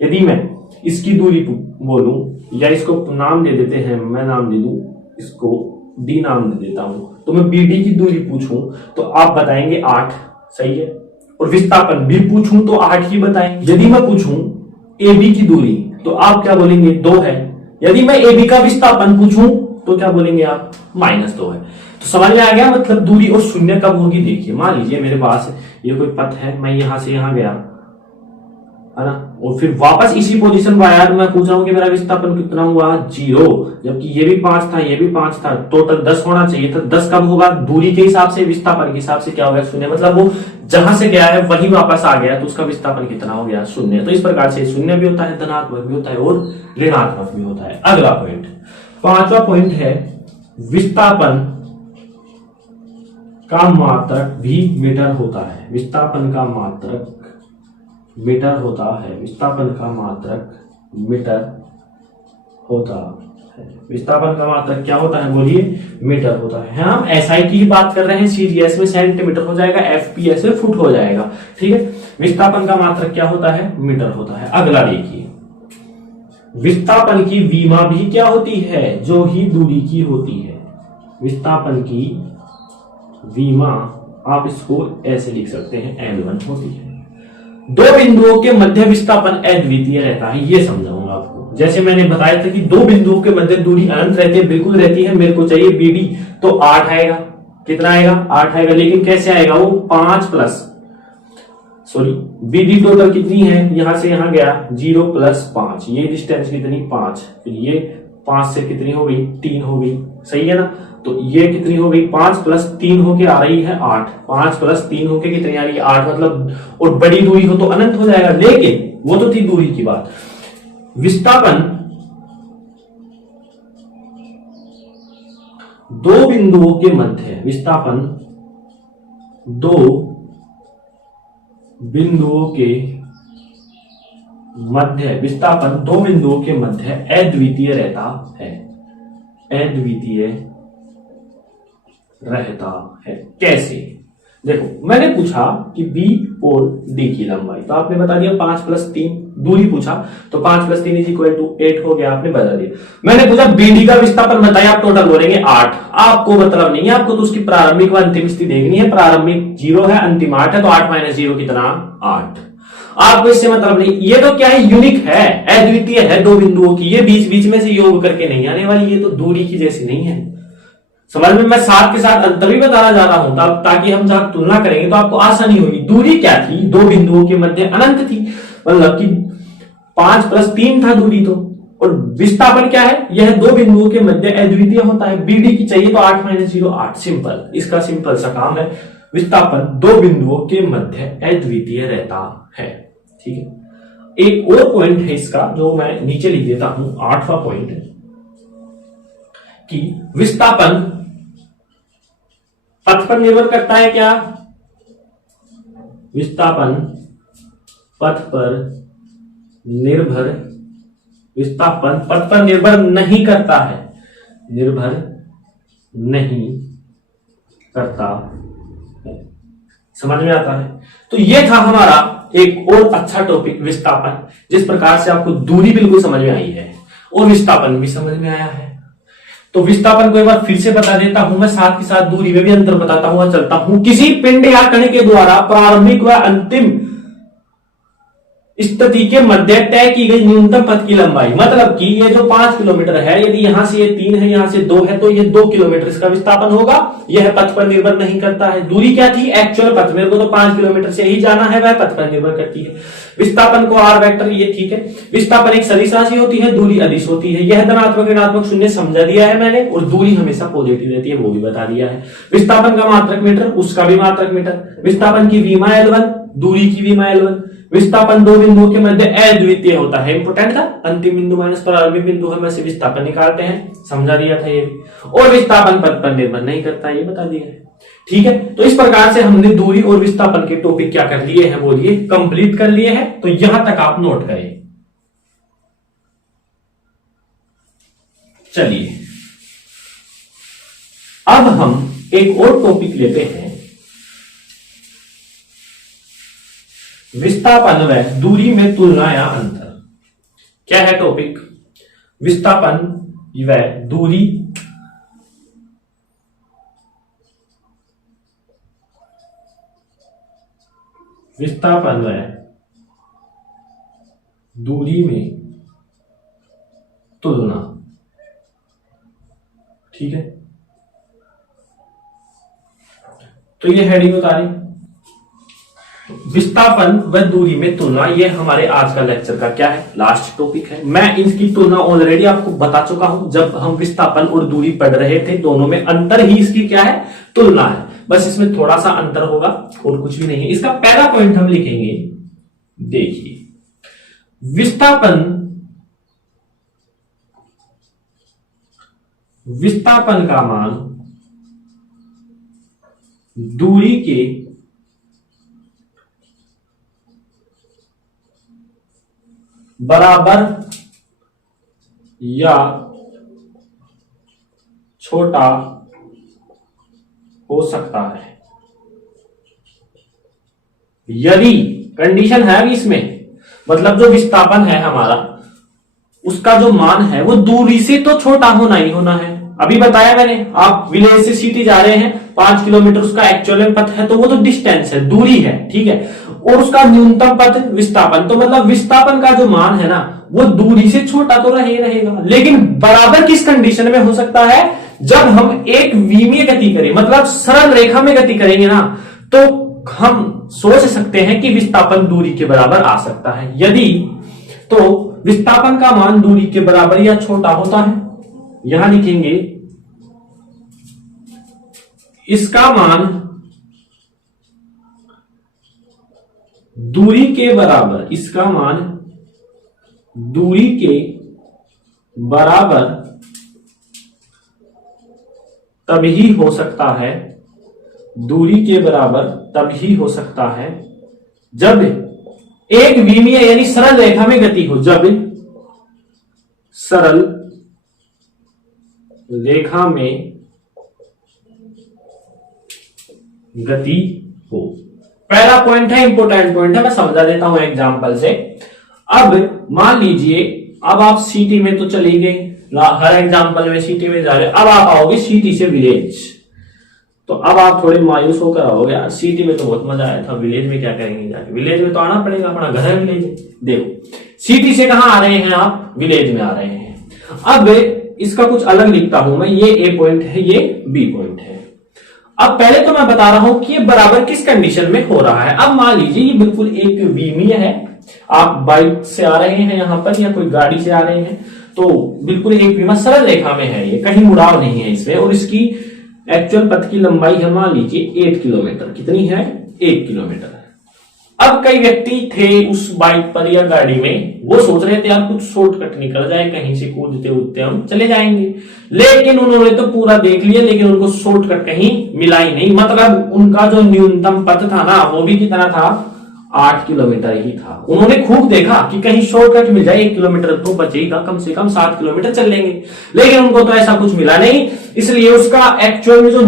यदि मैं इसकी दूरी बोलूं, या इसको नाम दे देते हैं, मैं नाम दे दूं इसको, डी नाम दे देता हूं, तो मैं बीडी की दूरी पूछूं तो आप बताएंगे 8, सही है। और विस्थापन भी पूछूं तो 8 ही बताएंगे। यदि मैं पूछूं ए बी की दूरी, तो आप क्या बोलेंगे? 2 है। यदि मैं ए बी का विस्थापन पूछूं तो क्या बोलेंगे आप? -2 है। तो समझ में आ गया? मतलब दूरी और शून्य कब होगी? देखिए, मान लीजिए मेरे पास ये कोई पथ है, मैं यहां से यहां गया, है ना। और फिर वापस इसी पोजीशन पर आया तो मैं पूछ रहा हूं कि मेरा विस्थापन कितना हुआ 0, जबकि ये भी 5 था, ये भी 5 था, टोटल 10 होना चाहिए था। 10 कब होगा? दूरी के हिसाब से, विस्थापन के हिसाब से क्या हो गया? 0। मतलब वो जहां से गया है वहीं वापस आ गया, तो उसका विस्थापन कितना हो गया? 0। तो इस प्रकार से 0 भी होता है, धनात्मक भी होता है और ऋणात्मक भी होता है। अगला पॉइंट, 5वां पॉइंट है विस्थापन का मात्रक भी मीटर होता है। विस्थापन का मात्रक मीटर होता है। विस्थापन का मात्रक मीटर होता है। विस्थापन का मात्रक क्या होता है? बोलिए, मीटर होता है। हम एसआई की ही बात कर रहे हैं, सीजीएस में सेंटीमीटर हो जाएगा, एफपीएस में फुट हो जाएगा। ठीक है, विस्थापन का मात्रक क्या होता है? मीटर होता है। अगला देखिए, विस्थापन की विमा भी क्या होती है? जो ही दूरी की होती है। विस्थापन की विमा आप इसको ऐसे लिख सकते हैं, L1 होती है। दो बिंदुओं के मध्य विस्थापन अद्वितीय रहता है, ये समझाऊंगा आपको। जैसे मैंने बताया था कि दो बिंदुओं के मध्य दूरी अनंत रहती है, बिल्कुल रहती है। मेरे को चाहिए BD, तो 8 आएगा। कितना आएगा? 8 आएगा। लेकिन कैसे आएगा वो? 5 प्लस, सॉरी, BD टोटल कितनी है? यहां से यहां गया 0 प्लस 5, ये डिस्टेंस कितनी? 5। फिर ये 5 से कितनी हो गई? 3 हो गई। सही है ना। तो ये कितनी हो गई? 5 प्लस 3 होके आ रही है 8। 5 प्लस 3 होके कितनी आ रही है? 8। मतलब, और बड़ी दूरी हो तो अनंत हो जाएगा। लेकिन वो तो थी दूरी की बात। विस्थापन दो बिंदुओं के मध्य, विस्थापन दो बिंदुओं के मध्य, विस्थापन दो बिंदुओं के मध्य अद्वितीय रहता है। अद्वितीय रहता है। कैसे? देखो, मैंने पूछा कि B और D की लंबाई, तो आपने बता दिया 5 प्लस 3। दूरी पूछा तो 5 प्लस 3 इक्वल टू 8 हो गया, आपने बता दिया। मैंने पूछा BD का विस्थापन बताइए, आप टोटल बोलेंगे 8। आपको मतलब नहीं है, आपको तो उसकी प्रारंभिक व अंतिम स्थिति देखनी है। प्रारंभिक 0 है, अंतिम 8 है, तो 8 माइनस 0 कितना? 8। आपको इससे मतलब नहीं। ये तो क्या है? यूनिक है, अद्वितीय है दो बिंदुओं की। ये बीच बीच में से योग करके नहीं आने वाली, ये तो दूरी की जैसी नहीं है। समझ में? मैं साथ के साथ अंतर भी बताना जा रहा हूं, ताकि हम जब तुलना करेंगे तो आपको आसानी होगी। दूरी क्या थी? दो बिंदुओं के मध्य अनंत थी, मतलब कि 5 प्लस 3 था दूरी तो। और विस्थापन क्या है? यह दो बिंदुओं के मध्य अद्वितीय होता है। BD की चाहिए तो 8 माइनस 0 8। सिंपल, इसका सिंपल सा काम है। विस्थापन दो बिंदुओं के मध्य अद्वितीय रहता है। ठीक है, एक और पॉइंट है इसका जो मैं नीचे लिख देता हूं, 8वां पॉइंट, कि विस्थापन पथ पर निर्भर करता है। क्या? विस्थापन पथ पर निर्भर, विस्थापन पथ पर निर्भर नहीं करता है। निर्भर नहीं करता है। समझ में आता है? तो ये था हमारा एक और अच्छा टॉपिक, विस्थापन। जिस प्रकार से आपको दूरी बिल्कुल समझ में आई है और विस्थापन भी समझ में आया है, तो विस्थापन को एक बार फिर से बता देता हूं मैं, साथ के साथ दूरी में भी अंतर बताता हुआ चलता हूं। किसी पिंड या कण के द्वारा प्रारंभिक व अंतिम स्थिति के मध्य तय की गई न्यूनतम पथ की लंबाई, मतलब कि ये जो 5 किलोमीटर है, यदि यहां से ये 3 है, यहां से 2 है, तो ये 2 किलोमीटर इसका विस्थापन होगा। यह पथ पर निर्भर नहीं करता है। दूरी क्या थी? एक्चुअल पथ, मेरे को तो 5 किलोमीटर से ही जाना है, वह पथ पर निर्भर करती है। विस्थापन को आर वेक्टर, ये ठीक है। विस्थापन एक सदिश राशि होती है, दूरी अदिश होती है। यह धनात्मक ऋणात्मक शून्य समझा दिया है मैंने, और दूरी हमेशा पॉजिटिव रहती है, वो भी बता दिया है। विस्थापन का मात्रक मीटर, उसका भी मात्रक मीटर। विस्थापन की विमा L1, दूरी की विमा L1। विस्थापन दो बिंदुओं के मध्य अद्वितीय होता है। इंपोर्टेंट था, अंतिम बिंदु माइनस प्रारंभिक बिंदु हम ऐसे विस्थापन निकालते हैं, समझा दिया था ये भी। और विस्थापन पथ पर निर्भर नहीं करता, ये बता दिया है। ठीक है, तो इस प्रकार से हमने दूरी और विस्थापन के टॉपिक क्या कर लिए हैं, बोलिए, कंप्लीट कर लिए हैं। तो यहां तक आप नोट करें। चलिए, अब हम एक और टॉपिक लेते हैं, विस्थापन व दूरी में तुलना या अंतर। क्या है टॉपिक? विस्थापन व दूरी विस्थापन व दूरी में तुलना। ठीक है, तो ये हेडिंग उतारी। विस्थापन व दूरी में तुलना, ये हमारे आज का लेक्चर का क्या है, लास्ट टॉपिक है। मैं इनकी तुलना ऑलरेडी आपको बता चुका हूं, जब हम विस्थापन और दूरी पढ़ रहे थे, दोनों में अंतर ही इसकी क्या है, तुलना है। बस इसमें थोड़ा सा अंतर होगा और कुछ भी नहीं है। इसका पहला पॉइंट हम लिखेंगे, देखिए विस्थापन का मान दूरी के बराबर या छोटा हो सकता है यदि, कंडीशन है अभी इसमें, मतलब जो विस्थापन है हमारा, उसका जो मान है वो दूरी से तो छोटा होना ही होना है। अभी बताया मैंने, आप विलेज से सिटी जा रहे हैं, 5 किलोमीटर उसका एक्चुअल में पथ है, तो वो तो डिस्टेंस है, दूरी है, ठीक है। और उसका न्यूनतम पथ विस्थापन, तो मतलब विस्थापन का जो मान है ना, वो दूरी से छोटा तो रहेगा, लेकिन बराबर किस कंडीशन में हो सकता है, जब हम एक विमीय गति करें, मतलब सरल रेखा में गति करेंगे ना, तो हम सोच सकते हैं कि विस्थापन दूरी के बराबर आ सकता है। यदि तो विस्थापन का मान दूरी के बराबर या छोटा होता है, यहां लिखेंगे इसका मान दूरी के बराबर, इसका मान दूरी के बराबर तभी हो सकता है, दूरी के बराबर तभी हो सकता है जब एक विमीय यानी सरल रेखा में गति हो, जब सरल रेखा में गति हो। पहला पॉइंट है, इंपोर्टेंट पॉइंट है, मैं समझा देता हूं एग्जांपल से। अब मान लीजिए, अब आप सिटी में तो चली गई, हर एग्जांपल में सिटी में जा रहे, अब आप आओगे सिटी से विलेज, तो अब आप थोड़े मायूस होकर आओगे, यार सिटी में तो बहुत मजा आया था, विलेज में क्या करेंगे जाके, विलेज में तो आना पड़ेगा, अपना घर है विलेज। देखो सिटी से कहां आ रहे हैं आप, विलेज में आ रहे हैं। अब इसका कुछ अलग लिखता हूं मैं, ये ए पॉइंट है, ये बी पॉइंट है। अब पहले तो मैं बता रहा हूं कि ये बराबर किस कंडीशन में हो रहा है। अब मान लीजिए ये बिल्कुल एक विमीय है, आप बाइक से आ रहे हैं यहां पर या कोई गाड़ी से आ रहे हैं, तो बिल्कुल एक विमीय सरल रेखा में है, ये कहीं मुड़ाव नहीं है इसमें, और इसकी एक्चुअल पथ की लंबाई है मान लीजिए 8 किलोमीटर। कितनी है, 1 किलोमीटर। अब कई व्यक्ति थे उस बाइक पर या गाड़ी में, वो सोच रहे थे यार कुछ शॉर्टकट निकल जाए, कहीं से कूदते उदते हम चले जाएंगे, लेकिन उन्होंने तो पूरा देख लिया, लेकिन उनको शॉर्टकट कहीं मिला ही नहीं। मतलब उनका जो न्यूनतम पथ था ना, वो भी कितना था, 8 किलोमीटर ही था। उन्होंने खूब देखा कि कहीं शॉर्टकट मिल जाए, 1 किलोमीटर तो बचेगा, कम से कम 7 किलोमीटर चल लेंगे, लेकिन उनको तो ऐसा कुछ मिला नहीं। इसलिए उसका एक्चुअल में जो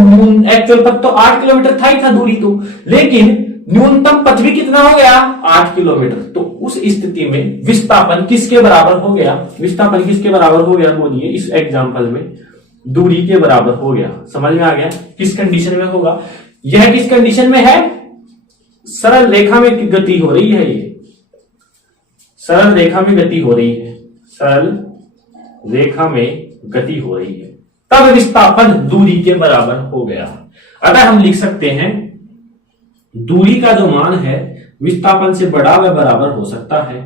एक्चुअल पथ तो 8 किलोमीटर था दूरी तो, लेकिन न्यूनतम पथ भी कितना हो गया, 8 किलोमीटर। तो उस स्थिति में विस्थापन किसके बराबर हो गया, विस्थापन किसके बराबर हो गया, बोलिए इस एग्जांपल में दूरी के बराबर हो गया। समझ में आ गया किस कंडीशन में होगा, यह किस कंडीशन में है, सरल रेखा में गति हो रही है, ये सरल रेखा में गति हो रही है, सरल रेखा में गति हो रही है, तब विस्थापन दूरी के बराबर हो गया। अतः हम लिख सकते हैं दूरी का जो मान है विस्थापन से बड़ा व बराबर हो सकता है,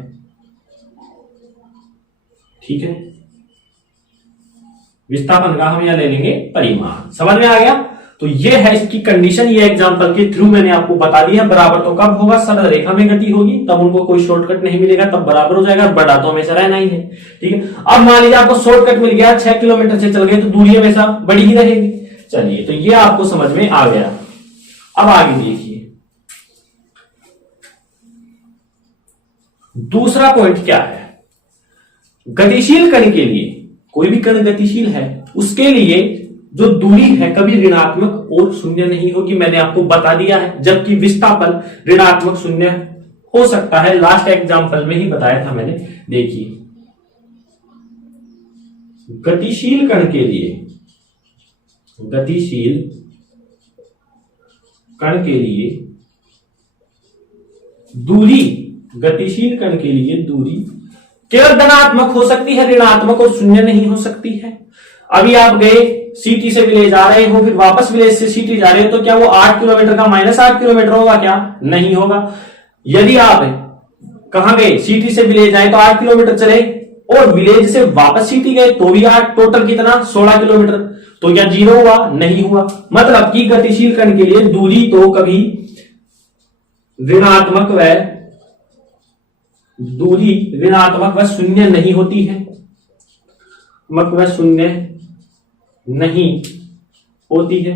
ठीक है। विस्थापन का हम यहां ले लेंगे परिमाण। समझ में आ गया, तो ये है इसकी कंडीशन, ये एग्जांपल के थ्रू मैंने आपको बता दिया। बराबर तो कब होगा, सरल रेखा में गति होगी, तब उनको कोई शॉर्टकट नहीं मिलेगा, तब बराबर हो जाएगा, बड़ा तो हमेशा रहना ही है, ठीक है। अब मान लीजिए आपको शॉर्टकट मिल गया, 6 किलोमीटर से चल गए, तो दूरी हमेशा बड़ी ही रहेगी। चलिए, तो ये आपको समझ में आ गया। अब आगे देखिए, दूसरा पॉइंट क्या है, गतिशील कण के लिए, कोई भी कण गतिशील है उसके लिए जो दूरी है कभी ऋणात्मक और शून्य नहीं होगी, मैंने आपको बता दिया है। जबकि विस्थापन ऋणात्मक शून्य हो सकता है, लास्ट एग्जांपल में ही बताया था मैंने। देखिए गतिशील कण के लिए, गतिशील कण के लिए दूरी, गतिशील कण के लिए दूरी केवल धनात्मक हो सकती है, ऋणात्मक और शून्य नहीं हो सकती है। अभी आप गए सिटी से विलेज आ रहे हो, फिर वापस विलेज से सिटी जा रहे हो, तो क्या वो 8 किलोमीटर का -8 किलोमीटर होगा, क्या नहीं होगा। यदि आप कहां गए, सिटी से विलेज आए तो 8 किलोमीटर चले, और विलेज से वापस सिटी गए तो भी 8, टोटल कितना 16 किलोमीटर। तो क्या जीरो हुआ? नहीं हुआ। मतलब कि गतिशील कण के लिए दूरी तो कभी ऋणात्मक व शून्य नहीं होती है, व शून्य नहीं होती है,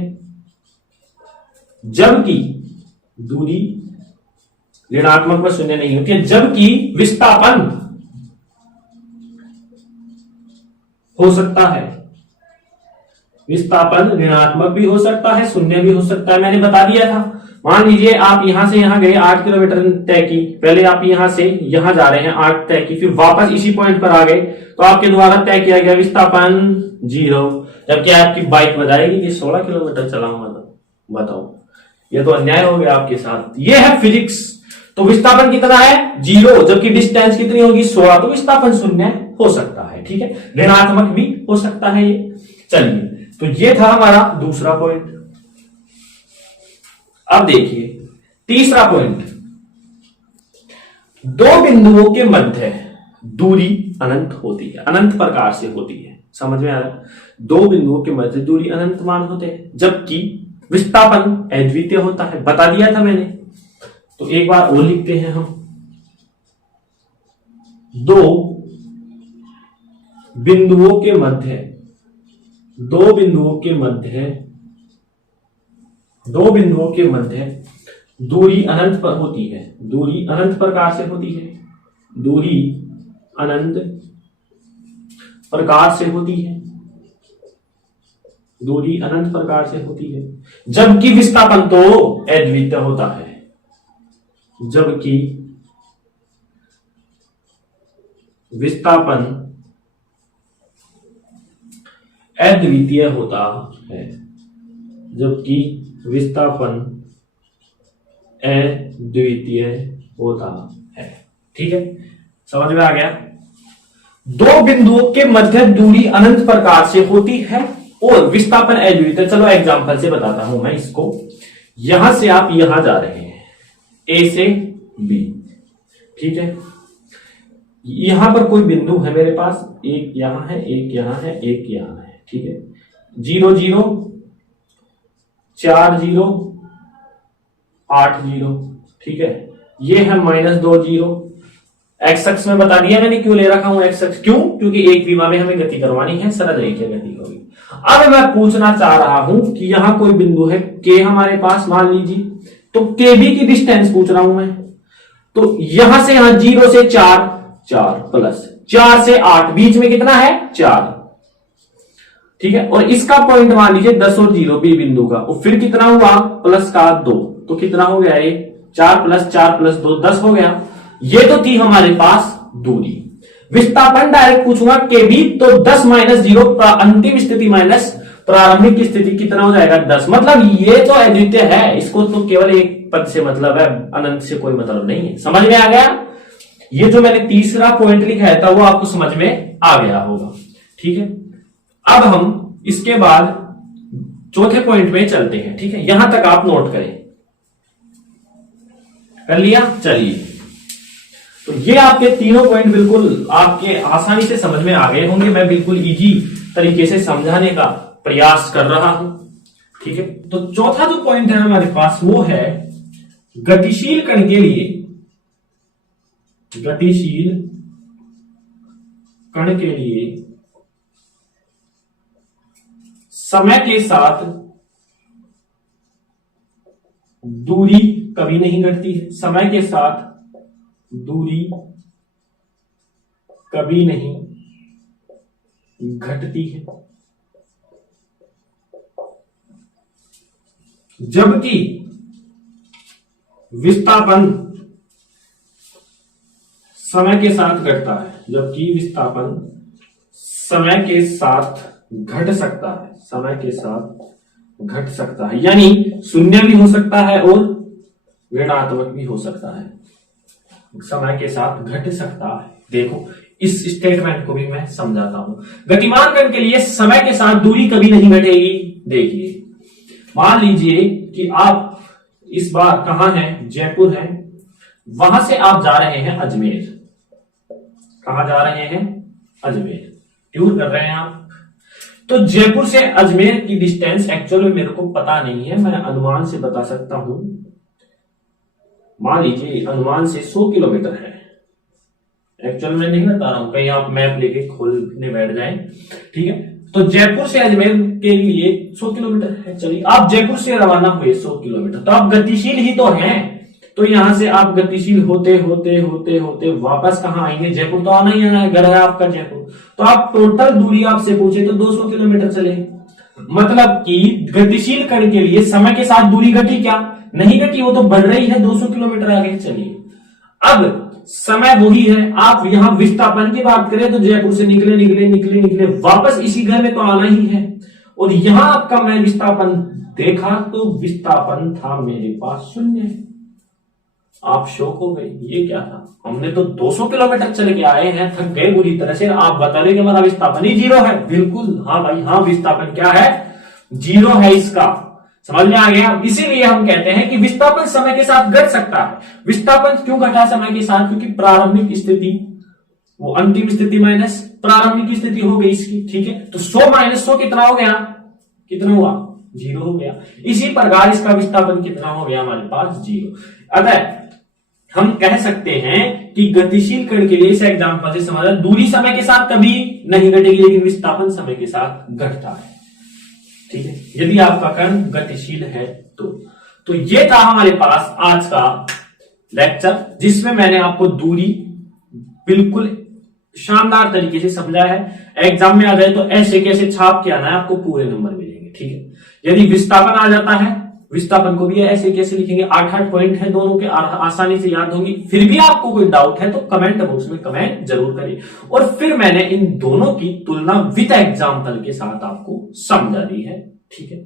जबकि दूरी ऋणात्मक व शून्य नहीं होती है, जबकि विस्थापन हो सकता है, विस्थापन ऋणात्मक भी हो सकता है, शून्य भी हो सकता है। मैंने बता दिया था। मान लीजिए आप यहां से यहां गए, 8 किलोमीटर तय की, पहले आप यहां से यहां जा रहे हैं 8 तय की, फिर वापस इसी पॉइंट पर आ गए, तो आपके द्वारा तय किया गया विस्थापन 0, जबकि आपकी बाइक बताएगी कि 16 किलोमीटर चलाऊंगा। तो बताओ, ये तो अन्याय हो गया आपके साथ। ये है फिजिक्स। तो विस्थापन कितना है? 0, जबकि डिस्टेंस कितनी होगी? 16, तो विस्थापन शून्य हो सकता है। ठीक है, ऋणात्मक भी हो सकता है ये। चलिए, तो ये था हमारा दूसरा पॉइंट। अब देखिए तीसरा पॉइंट, दो बिंदुओं के मध्य दूरी अनंत होती है, अनंत प्रकार से होती है। समझ में आ रहा? दो बिंदुओं के मध्य दूरी अनंत मान होते हैं, जबकि विस्थापन अद्वितीय होता है। बता दिया था मैंने। तो एक बार और लिखते हैं हम, दो बिंदुओं के मध्य दूरी अनंत पर होती है, दूरी अनंत प्रकार से होती है, दूरी अनंत प्रकार से होती है, दूरी अनंत प्रकार से होती है, जबकि विस्थापन तो अद्वितीय होता है, जबकि विस्थापन अद्वितीय होता है, जबकि विस्थापन अद्वितीय होता है। ठीक है, समझ में आ गया? दो बिंदुओं के मध्य दूरी अनंत प्रकार से होती है और विस्थापन अद्वितीय। चलो एग्जांपल से बताता हूं मैं इसको। यहां से आप यहां जा रहे हैं, ए से बी, ठीक है। यहां पर कोई बिंदु है मेरे पास, एक यहां है, एक यहां है, एक यहां है, ठीक है। 0 0 4 0 8 0, ठीक है। ये है -2 0। एक्स अक्ष में बता दिया मैंने क्यों ले रखा हूं एक्स अक्ष, क्यों? क्योंकि एक विमा में हमें गति करवानी है, सरल रेखीय गति होगी। अब मैं पूछना चाह रहा हूं कि यहां कोई बिंदु है के हमारे पास, मान लीजिए, तो के बी की डिस्टेंस पूछ रहा हूं मैं। तो यहां से यहां 0 से 4 4 प्लस 4 से 8, बीच में कितना है? 4, ठीक है। और इसका पॉइंट मान लीजिए 10 और 0 बी बिंदु का, और फिर कितना हुआ? प्लस का 2, तो कितना हो गया ये? 4 प्लस 2 10 हो गया। ये तो थी हमारे पास दूरी। विस्थापन डायरेक्ट पूछूंगा के बी, तो 10 - 0 अंतिम स्थिति माइनस प्रारंभिक स्थिति कितना हो जाएगा? 10। मतलब ये तो अद्वितीय है, इसको तो केवल एक पद से मतलब है, अनंत से कोई मतलब नहीं है। समझ में आ गया? ये जो मैंने तीसरा पॉइंट लिखा था वो आपको समझ में आ गया होगा, ठीक है। अब हम इसके बाद चौथे पॉइंट में चलते हैं, ठीक है। यहां तक आप नोट करें, कर लिया? चलिए, तो ये आपके तीनों पॉइंट बिल्कुल आपके आसानी से समझ में आ गए होंगे। मैं बिल्कुल इजी तरीके से समझाने का प्रयास कर रहा हूं, ठीक है। तो चौथा जो पॉइंट है हमारे पास वो है गतिशील कण के लिए, गतिशील कण के लिए समय के साथ दूरी कभी नहीं घटती है, समय के साथ दूरी कभी नहीं घटती है, जबकि विस्थापन समय के साथ घटता है, जबकि विस्थापन समय के साथ घट सकता है, समय के साथ घट सकता है, यानी शून्य भी हो सकता है और ऋणात्मक भी हो सकता है, समय के साथ घट सकता है। देखो इस स्टेटमेंट को भी मैं समझाता हूं। गतिमान कण के लिए समय के साथ दूरी कभी नहीं घटेगी। देखिए, मान लीजिए कि आप इस बार कहां हैं? जयपुर है। वहां से आप जा रहे हैं अजमेर। कहां जा रहे हैं? अजमेर। टूर कर रहे हैं आप। तो जयपुर से अजमेर की डिस्टेंस एक्चुअल में मेरे को पता नहीं है, मैं अनुमान से बता सकता हूं। मान लीजिए अनुमान से 100 किलोमीटर है। एक्चुअल में नहीं बता रहा हूं, कहीं आप मैप लेके खोलने बैठ जाएं। ठीक है, तो जयपुर से अजमेर के लिए 100 किलोमीटर है। चलिए, आप जयपुर से रवाना हुए 100 किलोमीटर, तो आप गतिशील ही तो हैं। तो यहां से आप गतिशील होते होते होते होते वापस कहां आएंगे? जयपुर तो आना ही आना है, घर है आपका जयपुर। तो आप टोटल दूरी आपसे पूछे तो 200 किलोमीटर चले। मतलब कि गतिशील कण के लिए समय के साथ दूरी घटी क्या? नहीं घटी, वो तो बढ़ रही है 200 किलोमीटर आगे। चलिए, अब समय वही है। आप यहां विस्थापन की बात करें तो जयपुर से निकले निकले निकले निकले वापस इसी घर में तो आना ही है। और यहां आपका मैं विस्थापन देखा तो विस्थापन था मेरे पास 0। आप शौक हो गए, ये क्या था? हमने तो 200 किलोमीटर चल के आए हैं, थक गए बुरी तरह से, आप बता रहे कि हमारा विस्थापन ही 0 है। बिल्कुल, हाँ भाई हाँ, विस्थापन क्या है? 0 है। इसका समझ में आ गया? इसीलिए हम कहते हैं कि विस्थापन समय के साथ घट सकता है। विस्थापन क्यों घटा समय के साथ? क्योंकि प्रारंभिक स्थिति, वो अंतिम स्थिति माइनस प्रारंभिक स्थिति हो गई इसकी। ठीक है, तो 100 माइनस 100 कितना हो गया? कितना हुआ? 0 हो गया। इसी प्रकार इसका विस्थापन कितना हो गया हमारे पास? 0। अतः हम कह सकते हैं कि गतिशील कण के लिए इस एग्जांपल से समझा, दूरी समय के साथ कभी नहीं घटेगी, लेकिन विस्थापन समय के साथ घटता है। ठीक है, यदि आपका कण गतिशील है तो ये था हमारे पास आज का लेक्चर, जिसमें मैंने आपको दूरी बिल्कुल शानदार तरीके से समझा है। एग्जाम में आ जाए तो ऐसे कैसे छाप के आना है, आपको पूरे नंबर मिलेंगे। ठीक है, यदि विस्थापन आ जाता है, विस्थापन को भी ऐसे कैसे लिखेंगे, 8-8 पॉइंट है दोनों के, आसानी से याद होंगी। फिर भी आपको कोई डाउट है तो कमेंट बॉक्स में कमेंट जरूर करिए। और फिर मैंने इन दोनों की तुलना विद एग्जाम्पल के साथ आपको समझा दी है। ठीक है,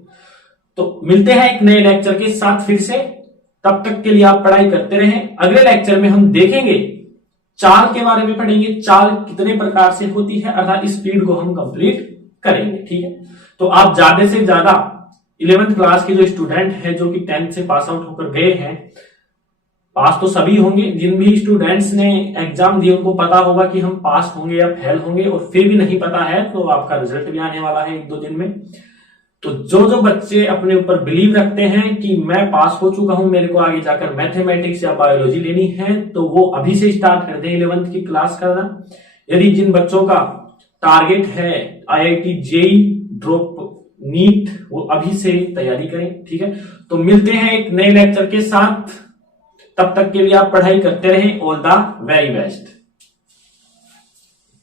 तो मिलते हैं एक नए लेक्चर के साथ फिर से। तब तक के लिए आप पढ़ाई करते रहें। अगले लेक्चर में हम देखेंगे चाल के बारे में, पढ़ेंगे चाल कितने प्रकार से होती है, अर्थात स्पीड को हम कंप्लीट करेंगे। ठीक है, तो आप ज्यादा से ज्यादा 11th क्लास के जो स्टूडेंट हैं, जो कि 10th से पास आउट होकर गए हैं, पास तो सभी होंगे। जिन भी स्टूडेंट्स ने एग्जाम दिए उनको पता होगा कि हम पास होंगे या फेल होंगे, और फिर भी नहीं पता है तो आपका रिजल्ट भी आने वाला है 1-2 दिन में। तो जो बच्चे अपने ऊपर बिलीव रखते हैं कि मैं पास हो चुका हूं, मेरे को आगे जाकर मैथमेटिक्स या बायोलॉजी लेनी है, तो वो अभी से स्टार्ट कर दें 11th की क्लास करना। यदि जिन बच्चों का टारगेट है IIT JEE ड्रॉप नीट, वो अभी से तैयारी करें। ठीक है, तो मिलते हैं एक नए लेक्चर के साथ। तब तक के लिए आप पढ़ाई करते रहें। All the very best.